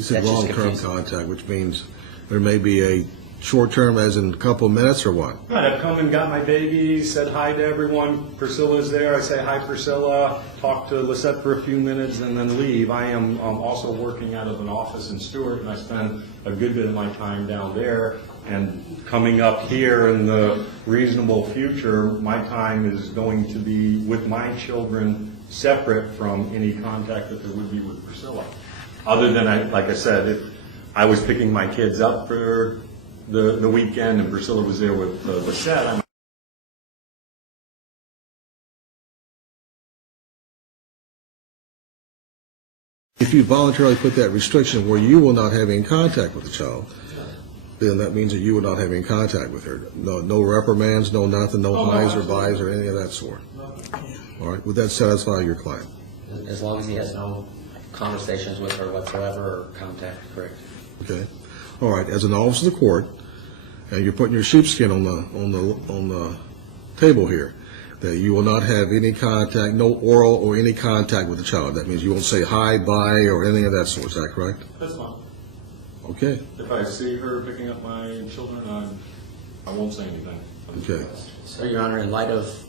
You said That's just long-term confusing. contact, which means there may be a short-term as in a couple of minutes or what? Right, I've come and got my baby, said hi to everyone. Priscilla's there. I say hi, Priscilla. Talk to Lisette for a few minutes and then leave. I am also working out of an office in Stewart, and I spend a good bit of my time down there. And coming up here in the reasonable future, my time is going to be with my children, separate from any contact that there would be with Priscilla. Other than, like I said, if I was picking my kids up for the weekend and Priscilla was there with Lisette, If you voluntarily put that restriction where you will not have any contact with the child, then that means that you will not have any contact with her. No reprimands, no nothing, no highs or buys or any of that sort. All right, would that satisfy your client? As long as he has no conversations with her whatsoever or contact, correct? Okay. All right, as an officer of the court, and you're putting your sheepskin on the table here, that you will not have any contact, no oral or any contact with the child. That means you won't say hi, bye, or anything of that sort. Is that correct? that's fine. Okay. If I see her picking up my children, I won't say anything. Okay. So, Your Honor, in light of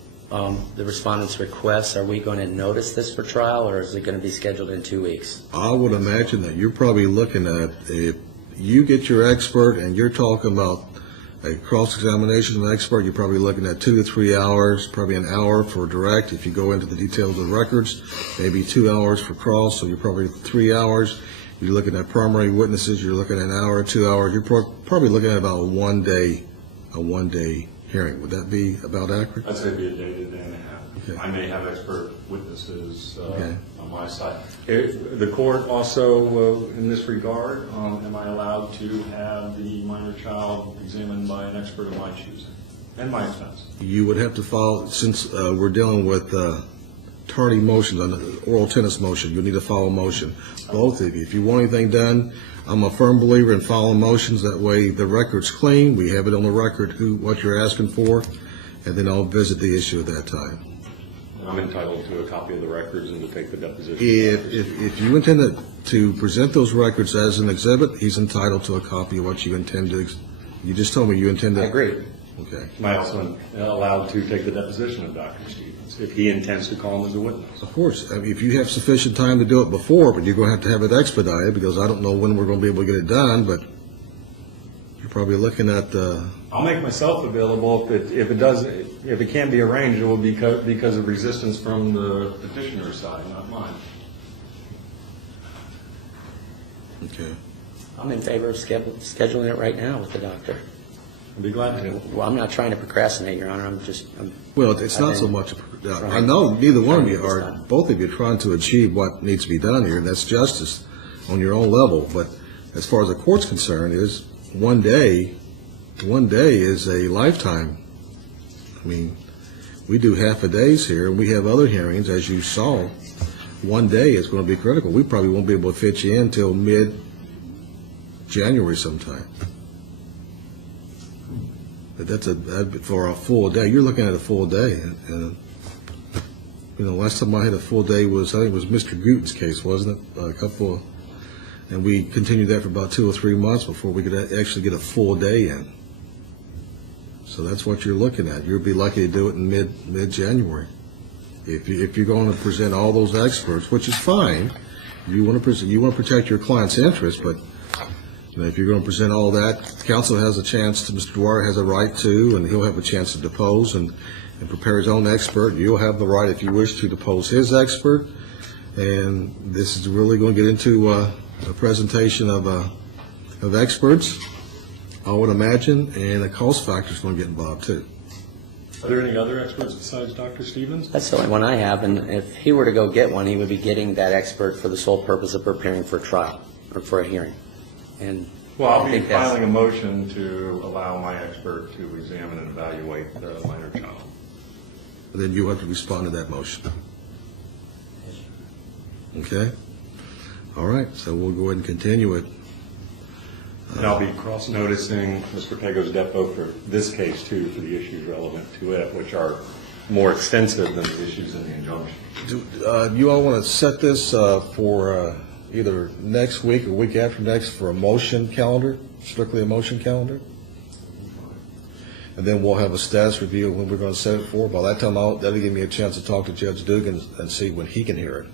the respondent's requests, are we going to notice this for trial, or is it going to be scheduled in 2 weeks? I would imagine that you're probably looking at, if you get your expert and you're talking about a cross-examination of an expert, you're probably looking at 2 to 3 hours, probably an hour for direct. If you go into the details of the records, maybe 2 hours for cross, so you're probably 3 hours. You're looking at primary witnesses, you're looking at an hour, 2 hours. You're probably looking at about a one-day hearing. Would that be about accurate? I'd say it'd be a day to day and a half. Okay. I may have expert witnesses Okay. on my side. The court also, in this regard, am I allowed to have the minor child examined by an expert of my choosing, and my expense? You would have to file, since we're dealing with tardy motions, on the oral tennis motion, you need to file a motion. Both of you. If you want anything done, I'm a firm believer in filing motions. That way the record's clean. We have it on the record what you're asking for, and then I'll visit the issue at that time. I'm entitled to a copy of the records and to take the deposition. If you intend to present those records as an exhibit, he's entitled to a copy of what you intend to. You just told me you intend to. I agree. Okay. Am I also allowed to take the deposition of Dr. Stevens if he intends to call him as a witness? Of course. I mean, if you have sufficient time to do it before, but you're going to have it expedited, because I don't know when we're going to be able to get it done, but you're probably looking at I'll make myself available if it can be arranged. It will be because of resistance from the petitioner's side, not mine. okay. I'm in favor of scheduling it right now with the doctor. I'd be glad to. Well, I'm not trying to procrastinate, Your Honor. Well, it's not so much. I know neither one of you are, both of you are trying to achieve what needs to be done here, and that's justice on your own level. But as far as the court's concerned, is one day is a lifetime. I mean, we do half a days here, and we have other hearings, as you saw. One day is going to be critical. We probably won't be able to fit you in until mid-January sometime. But that'd for a full day. You're looking at a full day. And last time I had a full day was, I think it was Mr. Guten's case, wasn't it? And we continued that for about 2 or 3 months before we could actually get a full day in. So that's what you're looking at. You'll be lucky to do it in mid-January. If you're going to present all those experts, which is fine, you want to protect your client's interest, but if you're going to present all that, counsel has a chance to, Mr. Dwyer has a right to, and he'll have a chance to depose and prepare his own expert. You'll have the right, if you wish, to depose his expert. And this is really going to get into a presentation of experts, I would imagine, and a cost factor is going to get involved too. Are there any other experts besides Dr. Stevens? That's the only one I have, and if he were to go get one, he would be getting that expert for the sole purpose of preparing for a trial or for a hearing. And Well, I'll be think that's- filing a motion to allow my expert to examine and evaluate the minor child. Then you have to respond to that motion. Okay? All right, so we'll go ahead and continue it. And I'll be cross-noticing Mr. Pago's depo for this case, too, for the issues relevant to it, which are more extensive than the issues in the injunction. Do you all want to set this for either next week or week after next for a motion calendar, strictly a motion calendar. And then we'll have a status review of when we're going to set it for. By that time, that'll give me a chance to talk to Judge Dugan and see when he can hear it.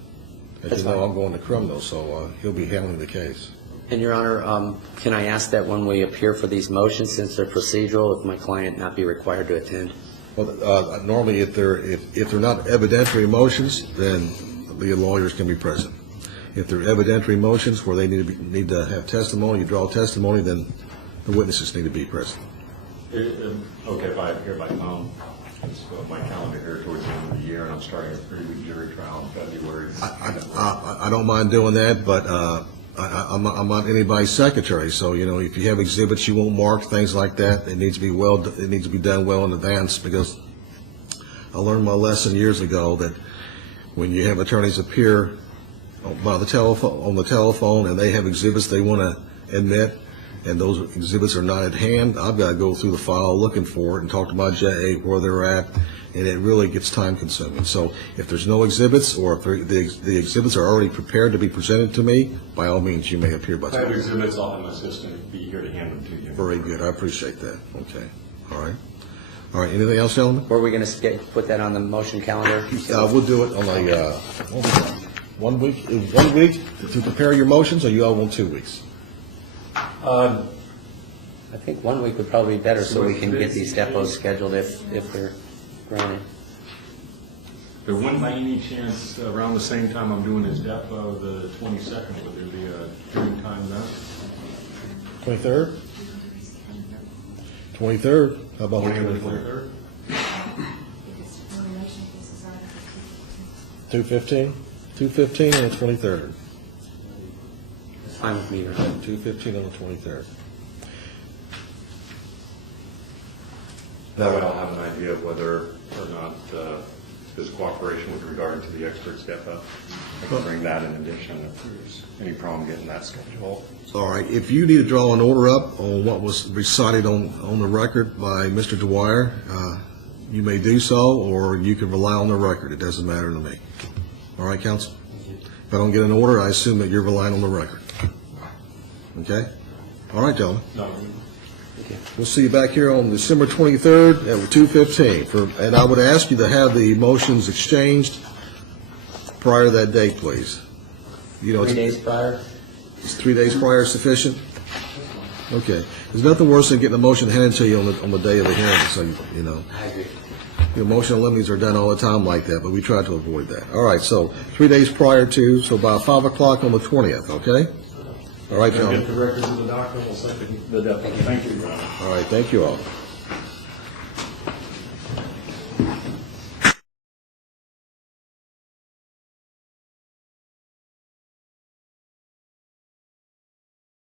As That's you know, fine. I'm going to criminal, so he'll be handling the case. And Your Honor, can I ask that when we appear for these motions, since they're procedural, if my client not be required to attend? Well, normally, if they're not evidentiary motions, then the lawyers can be present. If they're evidentiary motions where they need to have testimony, you draw testimony, then the witnesses need to be present. Okay, if I appear by phone, it's my calendar here towards the end of the year, and I'm starting a 3-week jury trial in February. I don't mind doing that, but I'm not anybody's secretary. So if you have exhibits you won't mark, things like that, it needs to be done well in advance, because I learned my lesson years ago that when you have attorneys appear on the telephone and they have exhibits they want to admit, and those exhibits are not at hand, I've got to go through the file looking for it and talk to my JA where they're at, and it really gets time consuming. So if there's no exhibits, or if the exhibits are already prepared to be presented to me, by all means, you may appear by If I have telephone. exhibits, I'll have my assistant be here to hand them to you. Very good, I appreciate that. Okay, all right. All right, anything else, gentlemen? Were we going to put that on the motion calendar? We'll do it on a, 1 week to prepare your motions, or you all want 2 weeks? I think 1 week would probably be better, so we can get these depots scheduled if they're granted. There wouldn't by any chance, around the same time I'm doing his depot, the 22nd, would there be a hearing time then? 23rd? 23rd? How about the Morning of the 23rd? 23rd? 2:15? 2:15 on the 23rd. It's fine with me, Your Honor. 2:15 on the 23rd. That way I'll have an idea of whether or not there's cooperation with regard to the expert's depot. I can bring that in addition if there's any problem getting that scheduled. All right, if you need to draw an order up on what was recited on the record by Mr. Dwyer, you may do so, or you can rely on the record. It doesn't matter to me. All right, counsel? If I don't get an order, I assume that you're relying on the record. Okay? All right, gentlemen. No, We'll see you back here on December 23rd at 2:15. And I would ask you to have the motions exchanged prior to that date, please. 3 days prior? Is 3 days prior sufficient? Okay. There's nothing worse than getting a motion handed to you on the day of the hearing, so, I agree. motion limits are done all the time like that, but we try to avoid that. All right, so 3 days prior to, so about 5 o'clock on the 20th, okay? All right, Can I get gentlemen. the records of the doctor, we'll set the depot. Thank you, Your Honor. All right, thank you all.